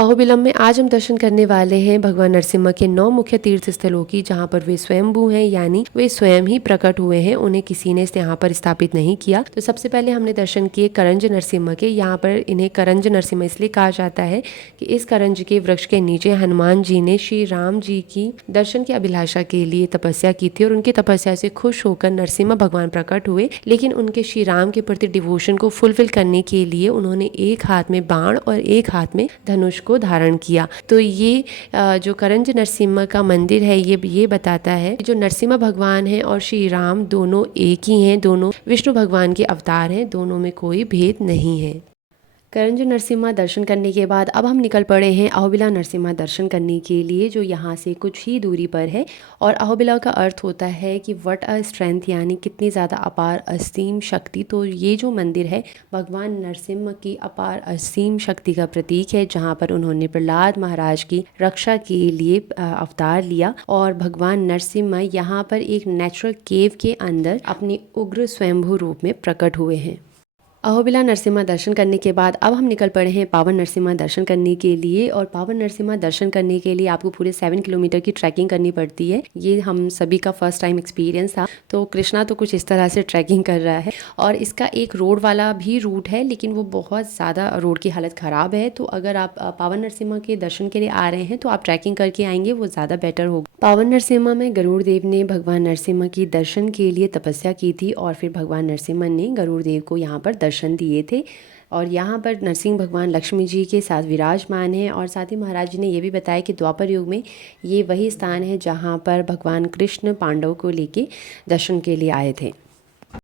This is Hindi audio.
अहोबिलम में आज हम दर्शन करने वाले हैं भगवान नरसिम्हा के 9 मुख्य तीर्थ स्थलों की, जहां पर वे स्वयंभू हैं, यानी वे स्वयं ही प्रकट हुए हैं, उन्हें किसी ने यहाँ पर स्थापित नहीं किया। तो सबसे पहले हमने दर्शन किए करंज नरसिम्हा के। यहाँ पर इन्हें करंज नरसिम्हा इसलिए कहा जाता है कि इस करंज के वृक्ष के नीचे हनुमान जी ने श्री राम जी की दर्शन की अभिलाषा के लिए तपस्या की थी और उनकी तपस्या से खुश होकर नरसिम्हा भगवान प्रकट हुए। लेकिन उनके श्री राम के प्रति डिवोशन को फुलफिल करने के लिए उन्होंने एक हाथ में बाण और एक हाथ में धनुष को धारण किया। तो ये जो करंज नरसिम्हा का मंदिर है ये बताता है जो नरसिम्हा भगवान हैं और श्री राम दोनों एक ही हैं, दोनों विष्णु भगवान के अवतार हैं, दोनों में कोई भेद नहीं है। करंज नरसिम्हा दर्शन करने के बाद अब हम निकल पड़े हैं अहोबिला नरसिम्हा दर्शन करने के लिए, जो यहाँ से कुछ ही दूरी पर है। और अहोबिला का अर्थ होता है कि व्हाट अ स्ट्रेंथ, यानी कितनी ज़्यादा अपार असीम शक्ति। तो ये जो मंदिर है भगवान नरसिम्हा की अपार असीम शक्ति का प्रतीक है, जहाँ पर उन्होंने प्रहलाद महाराज की रक्षा के लिए अवतार लिया। और भगवान नरसिम्हा यहाँ पर एक नेचुरल केव के अंदर अपने उग्र स्वयंभू रूप में प्रकट हुए हैं। अहोबिला नरसिम्हा दर्शन करने के बाद अब हम निकल पड़े हैं पावन नरसिम्हा दर्शन करने के लिए। और पावन नरसिम्हा दर्शन करने के लिए आपको पूरे 7 किलोमीटर की ट्रैकिंग करनी पड़ती है। ये हम सभी का फर्स्ट टाइम एक्सपीरियंस था। तो कृष्णा तो कुछ इस तरह से ट्रैकिंग कर रहा है। और इसका एक रोड वाला भी रूट है, लेकिन वो बहुत ज़्यादा रोड की हालत ख़राब है। तो अगर आप पावन नरसिम्हा के दर्शन के लिए आ रहे हैं तो आप ट्रैकिंग करके आएंगे, वो ज़्यादा बेटर होगा। पावन नरसिम्हा में गरुड़ देव ने भगवान नरसिम्हा की दर्शन के लिए तपस्या की थी और फिर भगवान नरसिम्हा ने गरुड़ देव को यहाँ पर दर्शन दिए थे। और यहाँ पर नरसिंह भगवान लक्ष्मी जी के साथ विराजमान हैं। और साथ ही महाराज जी ने यह भी बताया कि द्वापर युग में ये वही स्थान है जहाँ पर भगवान कृष्ण पांडव को लेके दर्शन के लिए आए थे।